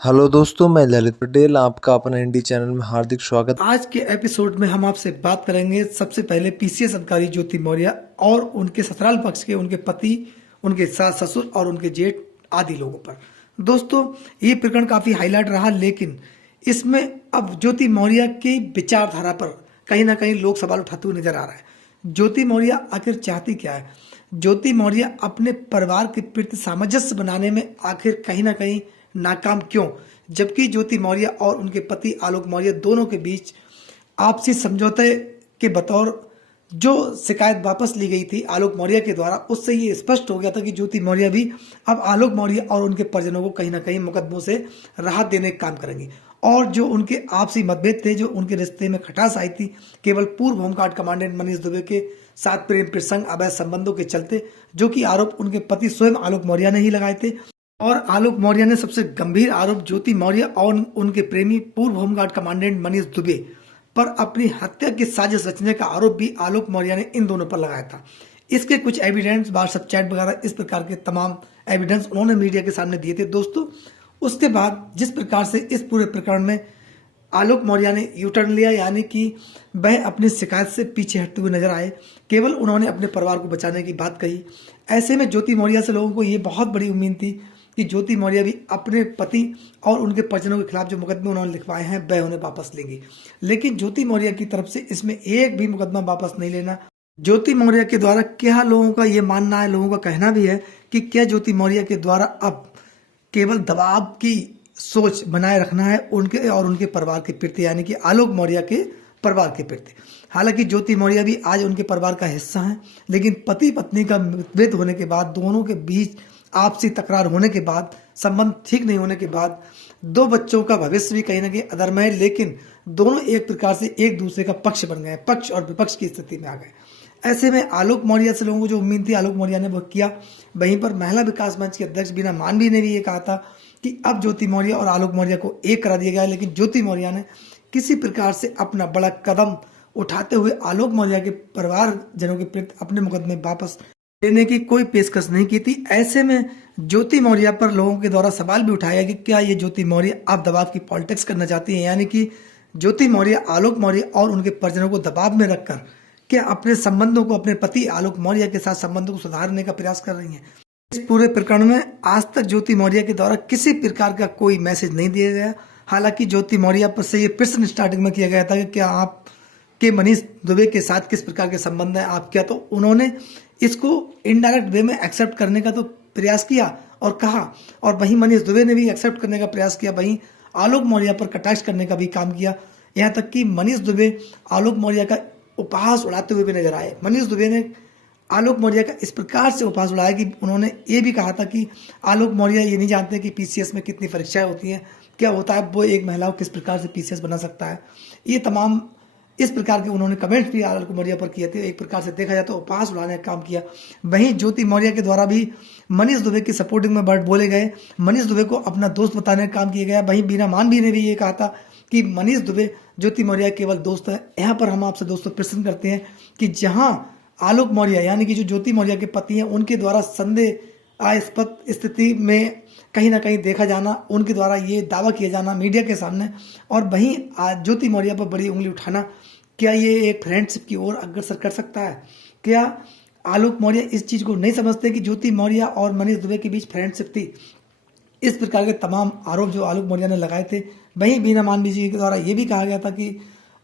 Hello दोस्तों, मैं ललित पटेल आपका अपना इंडी चैनल में हार्दिक स्वागत। आज के एपिसोड में हम आपसे बात करेंगे सबसे पहले पीसीएस अधिकारी ज्योति मौर्य और उनके ससुराल पक्ष के उनके पति, उनके सास ससुर और उनके जेठ आदि लोगों पर। दोस्तों, ये प्रकरण काफी हाईलाइट रहा, लेकिन इसमें अब ज्योति मौर्य की विचारधारा पर कहीं ना कहीं लोग सवाल उठाते हुए नजर आ रहा है। ज्योति मौर्य आखिर चाहती क्या है? ज्योति मौर्य अपने परिवार के प्रति सामंजस्य बनाने में आखिर कहीं ना कहीं नाकाम क्यों? जबकि ज्योति मौर्य और उनके पति आलोक मौर्य दोनों के बीच आपसी समझौते के बतौर जो शिकायत वापस ली गई थी आलोक मौर्य के द्वारा, उससे ये स्पष्ट हो गया था कि ज्योति मौर्य भी अब आलोक मौर्य और उनके परिजनों को कहीं ना कहीं मुकदमों से राहत देने का काम करेंगी। और जो उनके आपसी मतभेद थे, जो उनके रिश्ते में खटास आई थी, केवल पूर्व होमगार्ड कमांडेंट मनीष दुबे के साथ प्रेम प्रसंग, अवैध संबंधों के चलते, जो कि आरोप उनके पति स्वयं आलोक मौर्य ने ही लगाए थे। और आलोक मौर्य ने सबसे गंभीर आरोप ज्योति मौर्य और उनके प्रेमी पूर्व होमगार्ड कमांडेंट मनीष दुबे पर अपनी हत्या की साजिश रचने का आरोप भी आलोक मौर्य ने इन दोनों पर लगाया था। इसके कुछ एविडेंस, व्हाट्सएप चैट वगैरह, इस प्रकार के तमाम एविडेंस उन्होंने मीडिया के सामने दिए थे। दोस्तों, उसके बाद जिस प्रकार से इस पूरे प्रकरण में आलोक मौर्य ने यू टर्न लिया, यानी कि वह अपनी शिकायत से पीछे हटते हुए नजर आए, केवल उन्होंने अपने परिवार को बचाने की बात कही। ऐसे में ज्योति मौर्य से लोगों को ये बहुत बड़ी उम्मीद थी कि ज्योति मौर्य भी अपने पति और उनके परिजनों के खिलाफ जो मुकदमे उन्होंने लिखवाए हैं वह उन्हें वापस लेंगी। लेकिन ज्योति मौर्य की तरफ से इसमें एक भी मुकदमा वापस नहीं लेना। ज्योति मौर्य के द्वारा क्या लोगों का ये मानना है, लोगों का कहना भी है कि क्या ज्योति मौर्य के द्वारा अब केवल दबाव की सोच बनाए रखना है उनके और उनके परिवार के प्रति, यानी कि आलोक मौर्य के परिवार के प्रति। हालांकि ज्योति मौर्य भी आज उनके परिवार का हिस्सा हैं, लेकिन पति पत्नी का मतभेद होने के बाद, दोनों के बीच आपसी तकरार होने के बाद, संबंध ठीक नहीं होने के बाद, दो बच्चों का भविष्य भी कहीं ना कहीं अधर में है, लेकिन दोनों एक प्रकार से एक दूसरे का पक्ष बन गए, पक्ष और विपक्ष की स्थिति में आ गए। ऐसे में आलोक मौर्य से लोगों को जो उम्मीद थी आलोक मौर्य ने वो किया। वहीं पर महिला विकास मंच के अध्यक्ष बीना मानवी ने भी ये कहा था कि अब ज्योति मौर्य और आलोक मौर्य को एक करा दिया गया है, लेकिन ज्योति मौर्य ने किसी प्रकार से अपना बड़ा कदम उठाते हुए आलोक मौर्य के परिवारजनों के प्रति अपने मुकदमे वापस लेने की कोई पेशकश नहीं की थी। ऐसे में ज्योति मौर्य पर लोगों के द्वारा सवाल भी उठाया कि क्या ये ज्योति मौर्य अब दबाव की पॉलिटिक्स करना चाहती है, यानी कि ज्योति मौर्य आलोक मौर्य और उनके परिजनों को दबाव में रखकर क्या अपने संबंधों को, अपने पति आलोक मौर्य के साथ संबंधों को सुधारने का प्रयास कर रही हैं। इस पूरे प्रकरण में आज तक ज्योति मौर्य के द्वारा किसी प्रकार का कोई मैसेज नहीं दिया गया। हालांकि ज्योति मौर्य पर से ये प्रश्न स्टार्टिंग में किया गया था कि क्या आप के मनीष दुबे के साथ किस प्रकार के संबंध है, आप क्या, तो उन्होंने इसको इनडायरेक्ट वे में एक्सेप्ट करने का तो प्रयास किया और कहा, और वहीं मनीष दुबे ने भी एक्सेप्ट करने का प्रयास किया, वहीं आलोक मौर्य पर कटाक्ष करने का भी काम किया। यहाँ तक कि मनीष दुबे आलोक मौर्य का उपहास उड़ाते हुए भी नजर आए। मनीष दुबे ने आलोक मौर्य का इस प्रकार से उपहास उड़ाया कि उन्होंने ये भी कहा था कि आलोक मौर्य ये नहीं जानते कि पीसीएस में कितनी परीक्षाएं होती हैं, क्या होता है, वो एक महिला को किस प्रकार से पीसीएस बना सकता है। ये तमाम इस प्रकार के उन्होंने कमेंट्स भी आलोक मौर्य पर किए थे। एक प्रकार से देखा जाए तो उपहास उड़ाने का काम किया। वहीं ज्योति मौर्य के द्वारा भी मनीष दुबे की सपोर्टिंग में वर्ड बोले गए, मनीष दुबे को अपना दोस्त बताने का काम किया गया। वहीं बीना मानवी ने भी ये कहा था कि मनीष दुबे ज्योति मौर्य केवल दोस्त है। यहाँ पर हम आपसे दोस्तों प्रश्न करते हैं कि जहाँ आलोक मौर्य यानी कि जो ज्योति मौर्य के पति हैं, उनके द्वारा संदेहास्पद स्थिति में कहीं ना कहीं देखा जाना, उनके द्वारा ये दावा किया जाना मीडिया के सामने, और वहीं ज्योति मौर्य पर बड़ी उंगली उठाना, क्या ये एक फ्रेंडशिप की ओर अग्रसर कर सकता है? क्या आलोक मौर्य इस चीज को नहीं समझते कि ज्योति मौर्य और मनीष दुबे के बीच फ्रेंडशिप थी? इस प्रकार के तमाम आरोप जो आलोक मौर्य ने लगाए थे। वहीं बीना मानवी जी के द्वारा ये भी कहा गया था कि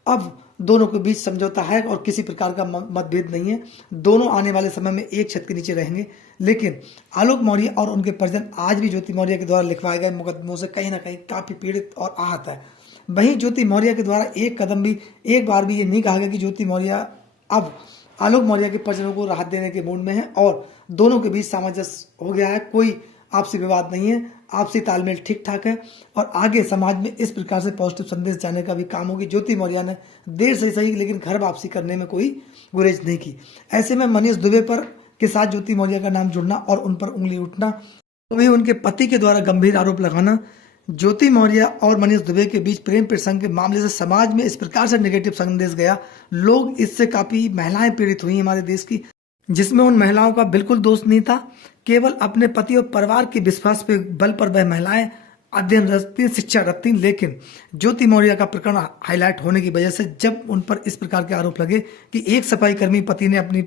अब दोनों के बीच समझौता है और किसी प्रकार का मतभेद नहीं है, दोनों आने वाले समय में एक छत के नीचे रहेंगे। लेकिन आलोक मौर्य और उनके परिजन आज भी ज्योति मौर्य के द्वारा लिखवाए गए मुकदमों से कहीं ना कहीं काफी पीड़ित और आहत है। वहीं ज्योति मौर्य के द्वारा एक बार भी ये नहीं कहा गया कि ज्योति मौर्य अब आलोक मौर्य के परिजनों को राहत देने के मूड में है और दोनों के बीच सामंजस्य हो गया है, कोई आपसी विवाद नहीं है, आपसी तालमेल ठीक ठाक है और आगे समाज में इस प्रकार से पॉजिटिव संदेश जाने का भी काम होगी। ज्योति मौर्य ने देर से सही लेकिन घर वापसी करने में कोई गुरेज नहीं की। ऐसे में मनीष दुबे पर के साथ ज्योति मौर्य का नाम जुड़ना और उन पर उंगली उठना, तो भी उनके पति के द्वारा गंभीर आरोप लगाना, ज्योति मौर्य और मनीष दुबे के बीच प्रेम प्रसंग के मामले से समाज में इस प्रकार से नेगेटिव संदेश गया, लोग इससे काफी महिलाएं पीड़ित हुई हमारे देश की, जिसमें उन महिलाओं का बिल्कुल दोष नहीं था। केवल अपने पति और परिवार के विश्वास पे बल पर वह महिलाएं अध्ययन रखती हैं, शिक्षा रखती हैं, लेकिन ज्योति मौर्य का प्रकरण हाईलाइट होने की वजह से जब उन पर इस प्रकार के आरोप लगे कि एक सफाई कर्मी पति ने अपनी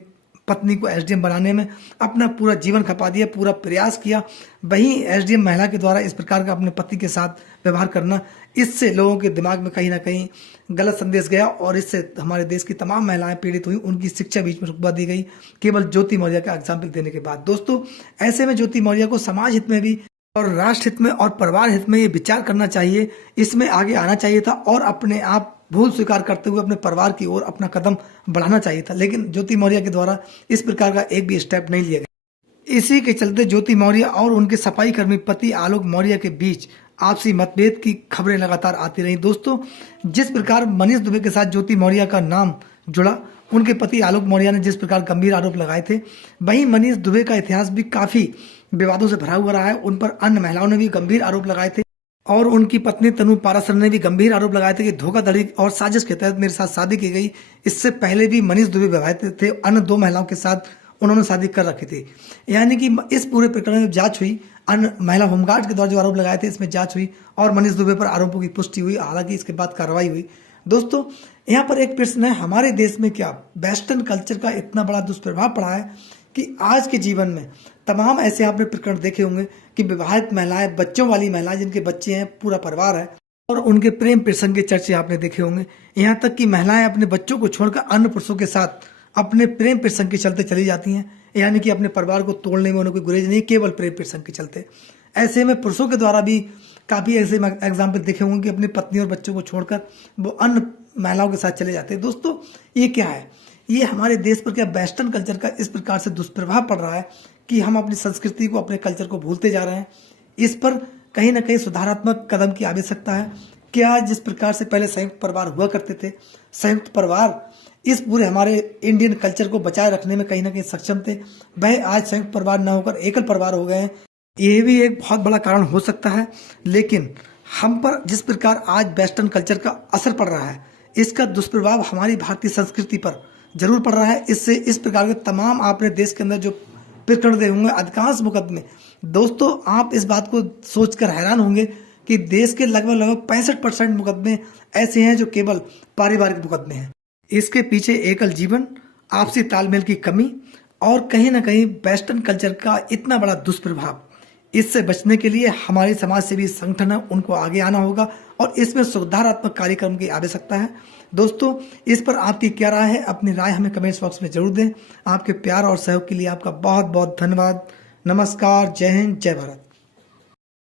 पत्नी को एसडीएम बनाने में अपना पूरा जीवन खपा दिया, पूरा प्रयास किया, वहीं एसडीएम महिला के द्वारा इस प्रकार का अपने पति के साथ व्यवहार करना, इससे लोगों के दिमाग में कहीं ना कहीं गलत संदेश गया और इससे हमारे देश की तमाम महिलाएं पीड़ित हुई, उनकी शिक्षा बीच में रुकवा दी गई केवल ज्योति मौर्य का एग्जाम्पल देने के बाद। दोस्तों, ऐसे में ज्योति मौर्य को समाज हित में भी और राष्ट्र हित में और परिवार हित में ये विचार करना चाहिए, इसमें आगे आना चाहिए था और अपने आप भूल स्वीकार करते हुए अपने परिवार की ओर अपना कदम बढ़ाना चाहिए था, लेकिन ज्योति मौर्य के द्वारा इस प्रकार का एक भी स्टेप नहीं लिया गया। इसी के चलते ज्योति मौर्य और उनके सफाई कर्मी पति आलोक मौर्य के बीच आपसी मतभेद की खबरें लगातार आती रही। दोस्तों, जिस प्रकार मनीष दुबे के साथ ज्योति मौर्य का नाम जुड़ा, उनके पति आलोक मौर्य ने जिस प्रकार गंभीर आरोप लगाए थे, वहीं मनीष दुबे का इतिहास भी काफी विवादों से भरा हुआ रहा है। उन पर अन्य महिलाओं ने भी गंभीर आरोप लगाए थे और उनकी पत्नी तनु पारासर ने भी गंभीर आरोप लगाए थे कि धोखाधड़ी और साजिश के तहत मेरे साथ शादी की गई। इससे पहले भी मनीष दुबे विवाहित थे, अन्य 2 महिलाओं के साथ उन्होंने शादी कर रखी थी। यानी कि इस पूरे प्रकरण में जांच हुई, अन्य महिला होमगार्ड के द्वारा जो आरोप लगाए थे इसमें जांच हुई और मनीष दुबे पर आरोपों की पुष्टि हुई। हालांकि इसके बाद कार्रवाई हुई। दोस्तों, यहाँ पर एक प्रश्न है, हमारे देश में क्या वेस्टर्न कल्चर का इतना बड़ा दुष्प्रभाव पड़ा है कि आज के जीवन में तमाम ऐसे आपने प्रकरण देखे होंगे कि विवाहित महिलाएं, बच्चों वाली महिलाएं जिनके बच्चे हैं, पूरा परिवार है, और उनके प्रेम प्रसंग के चर्चे आपने देखे होंगे। यहाँ तक कि महिलाएं अपने बच्चों को छोड़कर अन्य पुरुषों के साथ अपने प्रेम प्रसंग के चलते चली जाती हैं, यानी कि अपने परिवार को तोड़ने में उन्हें कोई गुरेज नहीं, केवल प्रेम प्रसंग के चलते। ऐसे में पुरुषों के द्वारा भी काफ़ी ऐसे एग्जाम्पल देखे होंगे कि अपनी पत्नी और बच्चों को छोड़कर वो अन्य महिलाओं के साथ चले जाते हैं। दोस्तों, ये क्या है? ये हमारे देश पर क्या वेस्टर्न कल्चर का इस प्रकार से दुष्प्रभाव पड़ रहा है कि हम अपनी संस्कृति को, अपने कल्चर को भूलते जा रहे हैं। इस पर कहीं ना कहीं सुधारात्मक कदम की आवश्यकता है। क्या जिस प्रकार से पहले संयुक्त परिवार हुआ करते थे, संयुक्त परिवार इस पूरे हमारे इंडियन कल्चर को बचाए रखने में कहीं ना कहीं सक्षम थे, वह आज संयुक्त परिवार न होकर एकल परिवार हो गए हैं। ये भी एक बहुत बड़ा कारण हो सकता है। लेकिन हम पर जिस प्रकार आज वेस्टर्न कल्चर का असर पड़ रहा है, इसका दुष्प्रभाव हमारी भारतीय संस्कृति पर जरूर पड़ रहा है। इससे इस प्रकार के तमाम आपने देश के अंदर जो प्रकरण देखे होंगे, अधिकांश मुकदमे, दोस्तों आप इस बात को सोचकर हैरान होंगे कि देश के लगभग 65% मुकदमे ऐसे हैं जो केवल पारिवारिक मुकदमे हैं। इसके पीछे एकल जीवन, आपसी तालमेल की कमी और कहीं ना कहीं वेस्टर्न कल्चर का इतना बड़ा दुष्प्रभाव। इससे बचने के लिए हमारे समाज सेवी संगठन है, उनको आगे आना होगा और इसमें सुधारात्मक कार्यक्रम की आवश्यकता है। दोस्तों, इस पर आपकी क्या राय है? अपनी राय हमें कमेंट्स बॉक्स में जरूर दें। आपके प्यार और सहयोग के लिए आपका बहुत बहुत धन्यवाद। नमस्कार, जय हिंद, जय भारत।